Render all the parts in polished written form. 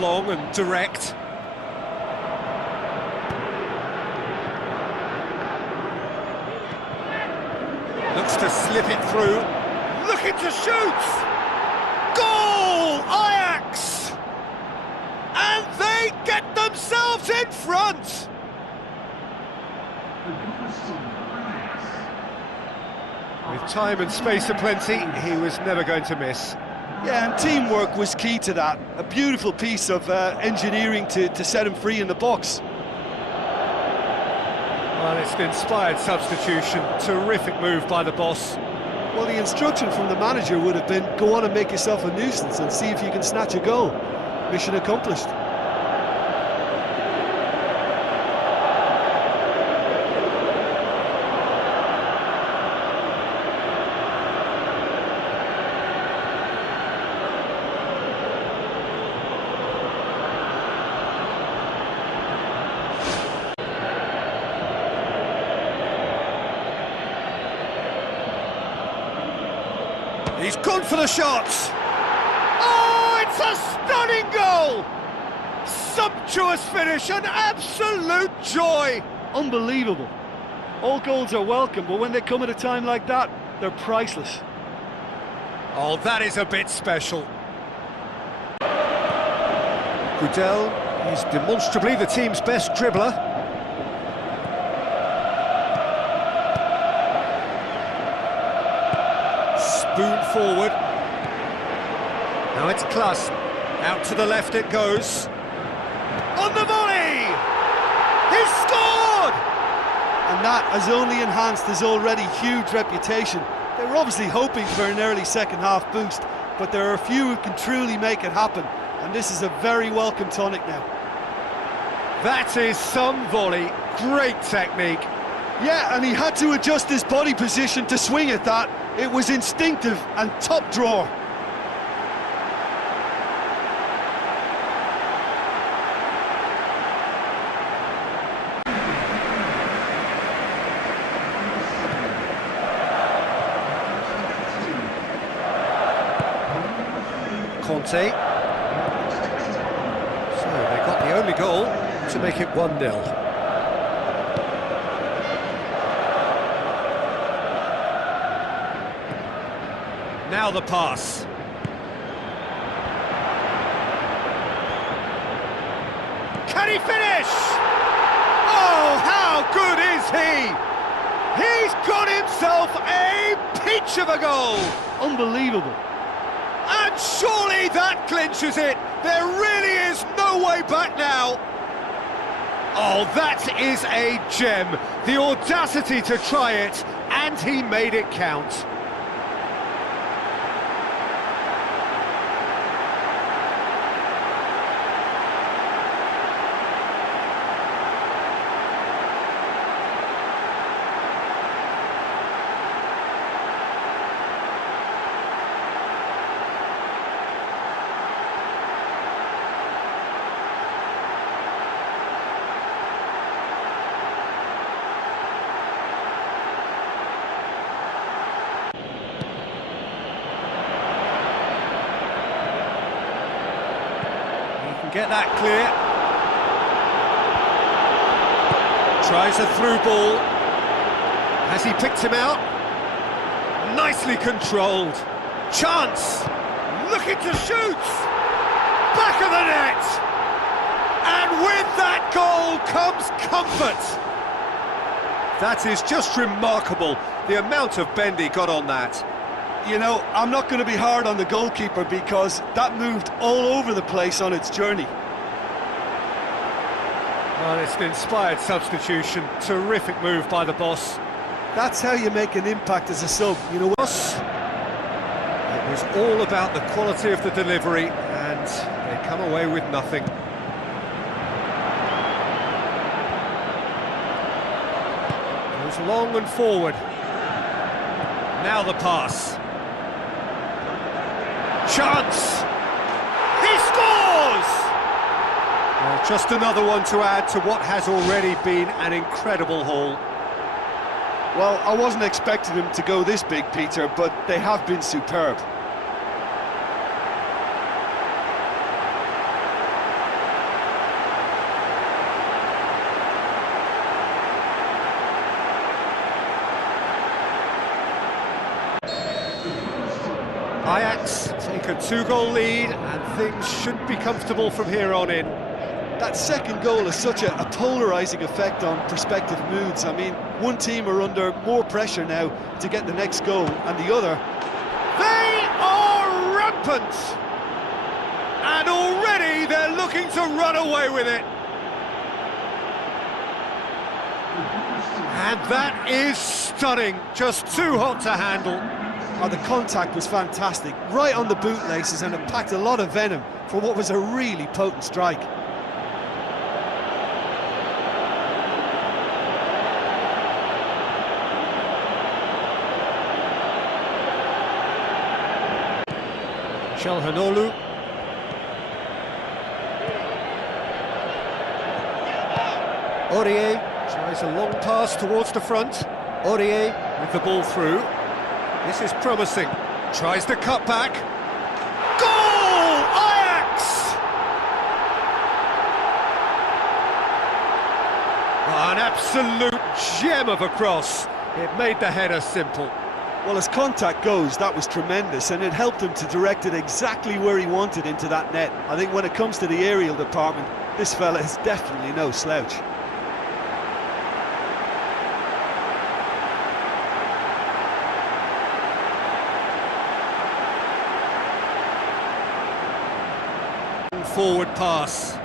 long and direct. Looks to slip it through. Looking to shoot! Goal! Ajax! And they get themselves in front! With time and space aplenty, he was never going to miss. Yeah, and teamwork was key to that. A beautiful piece of engineering to set him free in the box. Well, it's an inspired substitution. Terrific move by the boss. Well, the instruction from the manager would have been, go on and make yourself a nuisance and see if you can snatch a goal. Mission accomplished. He's gone for the shots! Oh, it's a stunning goal! Sumptuous finish, an absolute joy! Unbelievable. All goals are welcome, but when they come at a time like that, they're priceless. Oh, that is a bit special. Gudel, he's demonstrably the team's best dribbler. Spoon forward. Now it's Klaas. Out to the left it goes. On the volley! He's scored! And that has only enhanced his already huge reputation. They were obviously hoping for an early second-half boost, but there are a few who can truly make it happen, and this is a very welcome tonic now. That is some volley. Great technique. Yeah, and he had to adjust his body position to swing at that. It was instinctive and top drawer. Conte. So they got the only goal to make it 1-0. Now the pass. Can he finish? Oh, how good is he? He's got himself a peach of a goal. Unbelievable. And surely that clinches it. There really is no way back now. Oh, that is a gem. The audacity to try it, and he made it count. Get that clear. Tries a through ball. Has he picked him out? Nicely controlled. Chance! Looking to shoot! Back of the net! And with that goal comes comfort! That is just remarkable, the amount of bend he got on that. You know, I'm not going to be hard on the goalkeeper because that moved all over the place on its journey. Well, it's an inspired substitution. Terrific move by the boss. That's how you make an impact as a sub, you know what? It was all about the quality of the delivery, and they come away with nothing. Goes long and forward. Now the pass. Chance! He scores! Well, just another one to add to what has already been an incredible haul. Well, I wasn't expecting them to go this big, Peter, but they have been superb. Ajax take a 2-goal lead and things should be comfortable from here on in. That second goal has such a polarising effect on prospective moods. I mean, one team are under more pressure now to get the next goal, and the other... They are rampant! And already they're looking to run away with it. And that is stunning, just too hot to handle. Oh, the contact was fantastic, right on the bootlaces, and it packed a lot of venom for what was a really potent strike. Çalhanoğlu. Aurier tries a long pass towards the front. Aurier with the ball through. This is promising. Tries to cut back. Goal! Ajax! An absolute gem of a cross. It made the header simple. Well, as contact goes, that was tremendous, and it helped him to direct it exactly where he wanted into that net. I think when it comes to the aerial department, this fella is definitely no slouch. Forward pass.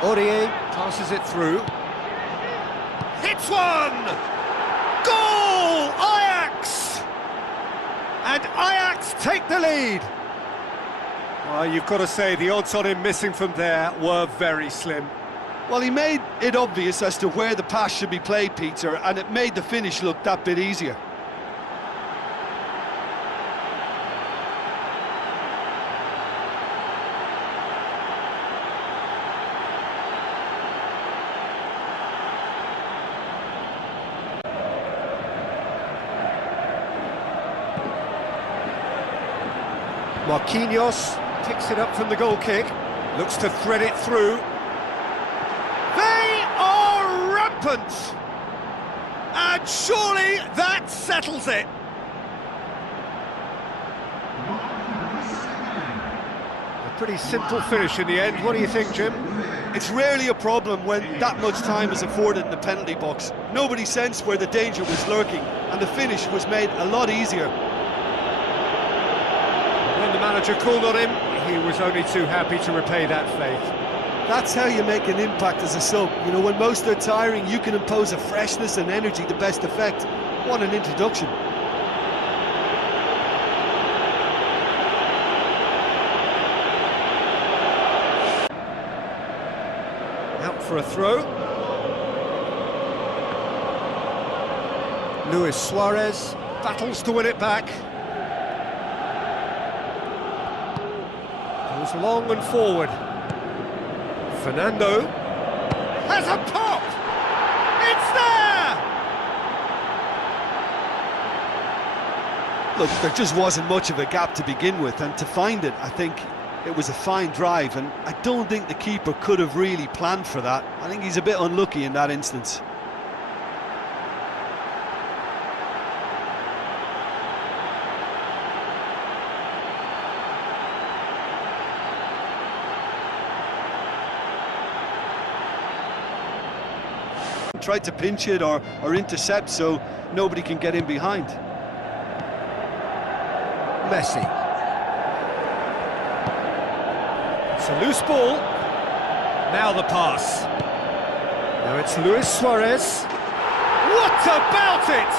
Aurier passes it through. Hits one! Goal! Ajax! And Ajax take the lead. Well, you've got to say the odds on him missing from there were very slim. Well, he made it obvious as to where the pass should be played, Peter, and it made the finish look that bit easier. Marquinhos picks it up from the goal kick, looks to thread it through. They are rampant! And surely that settles it. A pretty simple finish in the end. What do you think, Jim? It's rarely a problem when that much time is afforded in the penalty box. Nobody sensed where the danger was lurking, and the finish was made a lot easier. When the manager called on him, he was only too happy to repay that faith. That's how you make an impact as a sub. You know, when most are tiring, you can impose a freshness and energy to best effect. What an introduction. Out for a throw. Luis Suarez battles to win it back. Goes long and forward. Fernando has a pop! It's there! Look, there just wasn't much of a gap to begin with, and to find it, I think it was a fine drive, and I don't think the keeper could have really planned for that. I think he's a bit unlucky in that instance. Tried to pinch it or intercept so nobody can get in behind. Messi. It's a loose ball. Now the pass. Now it's Luis Suarez. What about it?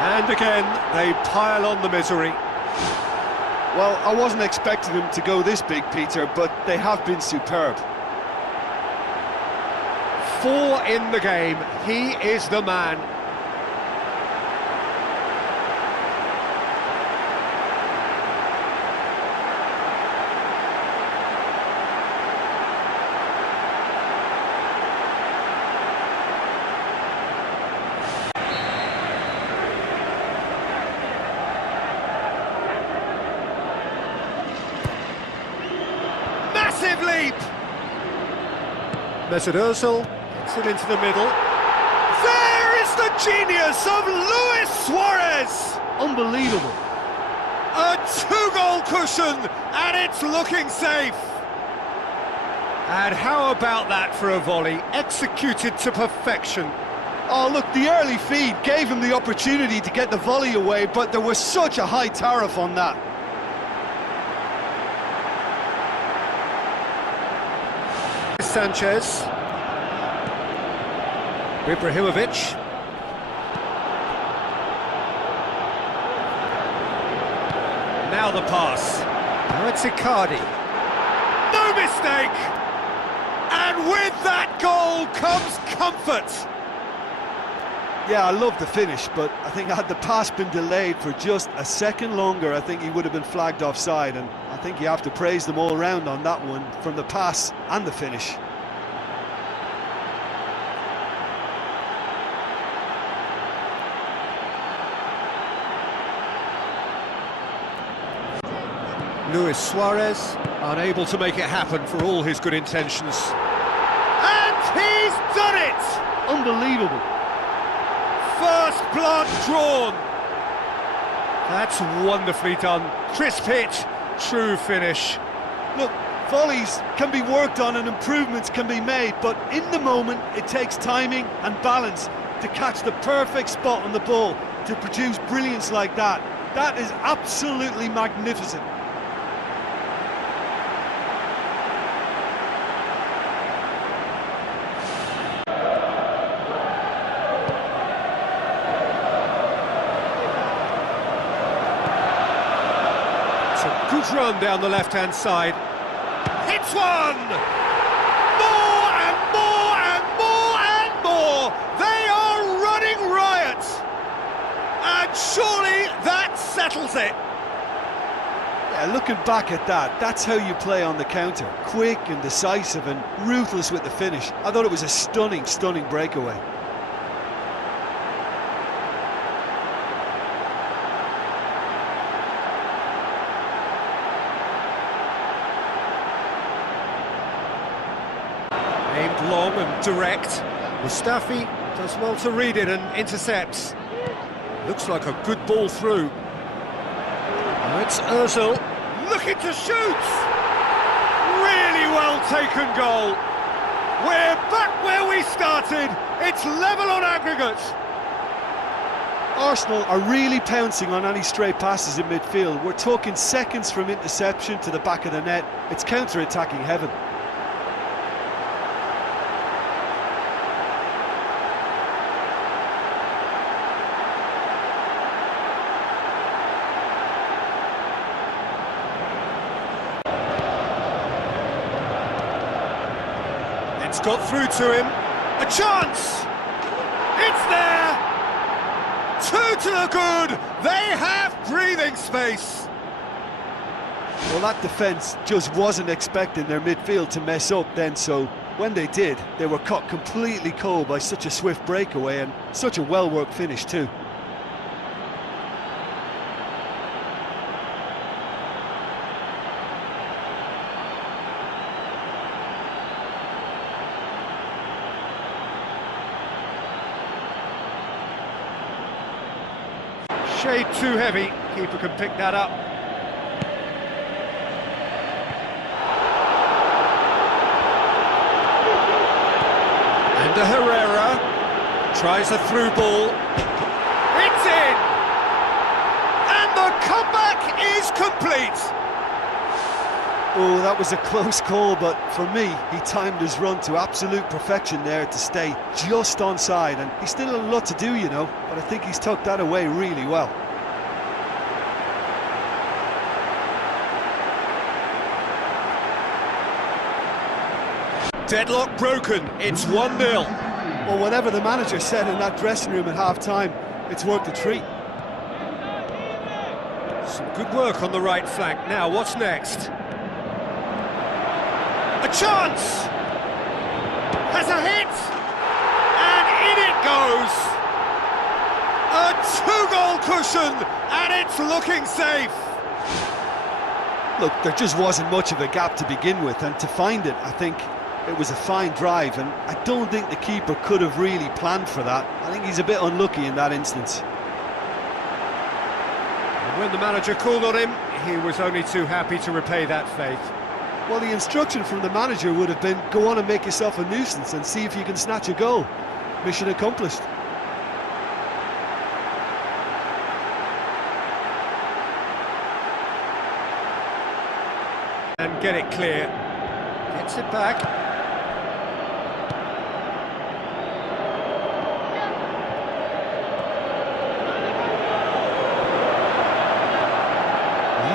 And again, they pile on the misery. Well, I wasn't expecting them to go this big, Peter, but they have been superb. 4 in the game. He is the man. Massive leap! Mesut Ozil gets it into the middle. There is the genius of Luis Suarez! Unbelievable. A two-goal cushion, and it's looking safe. And how about that for a volley, executed to perfection? Oh, look, the early feed gave him the opportunity to get the volley away, but there was such a high tariff on that. Sanchez. Ibrahimovic. Now the pass. Now it's Icardi. No mistake! And with that goal comes comfort. Yeah, I love the finish, but I think had the pass been delayed for just a second longer, I think he would have been flagged offside, and I think you have to praise them all round on that one, from the pass and the finish. Luis Suarez, unable to make it happen for all his good intentions. And he's done it! Unbelievable. First blood drawn. That's wonderfully done. Crisp hit, true finish. Look, volleys can be worked on and improvements can be made, but in the moment it takes timing and balance to catch the perfect spot on the ball to produce brilliance like that. That is absolutely magnificent. Good run down the left-hand side. Hits one! More and more and more and more! They are running riot! And surely that settles it! Yeah, looking back at that, that's how you play on the counter. Quick and decisive and ruthless with the finish. I thought it was a stunning, stunning breakaway. Aimed long and direct. Mustafi does well to read it and intercepts. Looks like a good ball through. Now it's Ozil looking to shoot. Really well taken goal. We're back where we started. It's level on aggregate. Arsenal are really pouncing on any stray passes in midfield. We're talking seconds from interception to the back of the net. It's counter-attacking heaven. It's got through to him. A chance! It's there! Two to the good! They have breathing space! Well, that defence just wasn't expecting their midfield to mess up then, so when they did, they were caught completely cold by such a swift breakaway and such a well-worked finish too. Shade too heavy. Keeper can pick that up. And Herrera tries a through ball. It's in! And the comeback is complete! Oh, that was a close call, but for me, he timed his run to absolute perfection there to stay just onside, and he's still a lot to do, you know, but I think he's tucked that away really well. Deadlock broken, it's 1-0. Well, whatever the manager said in that dressing room at half-time, it's worked a treat. Some good work on the right flank. Now, what's next? A chance! Has a hit! And in it goes! A two-goal cushion, and it's looking safe! Look, there just wasn't much of a gap to begin with, and to find it, I think It was a fine drive, and I don't think the keeper could have really planned for that. I think he's a bit unlucky in that instance. And when the manager called on him, he was only too happy to repay that faith. Well, the instruction from the manager would have been, go on and make yourself a nuisance and see if you can snatch a goal. Mission accomplished. And get it clear. Gets it back.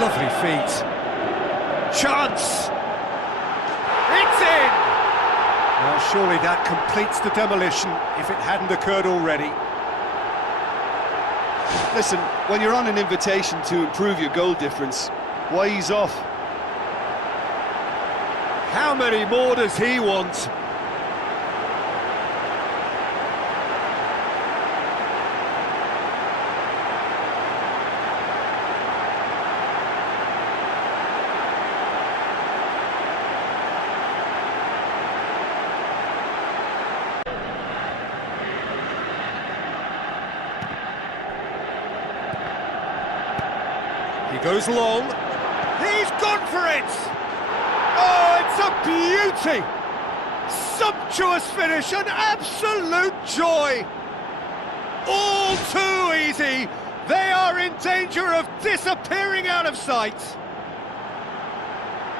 Lovely feet. Chance! It's in! Well, surely that completes the demolition if it hadn't occurred already. Listen, when you're on an invitation to improve your goal difference, why ease off? How many more does he want? He goes long. He's gone for it! Oh, it's a beauty! Sumptuous finish, an absolute joy! All too easy! They are in danger of disappearing out of sight!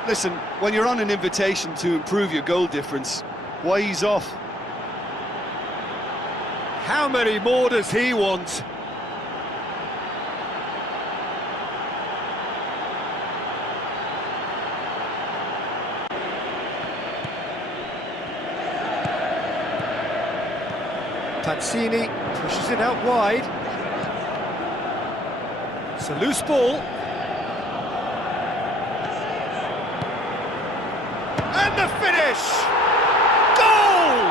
Listen, when you're on an invitation to improve your goal difference, why ease off? How many more does he want? Pazzini pushes it out wide. It's a loose ball. And the finish! Goal!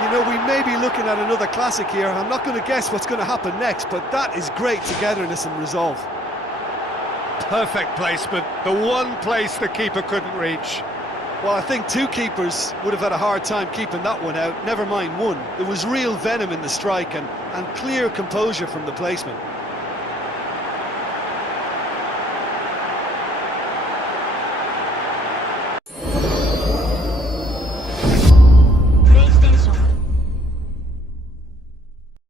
You know, we may be looking at another classic here. I'm not going to guess what's going to happen next, but that is great togetherness and resolve. Perfect placement, the one place the keeper couldn't reach. Well, I think two keepers would have had a hard time keeping that one out, never mind one. There was real venom in the strike and clear composure from the placement.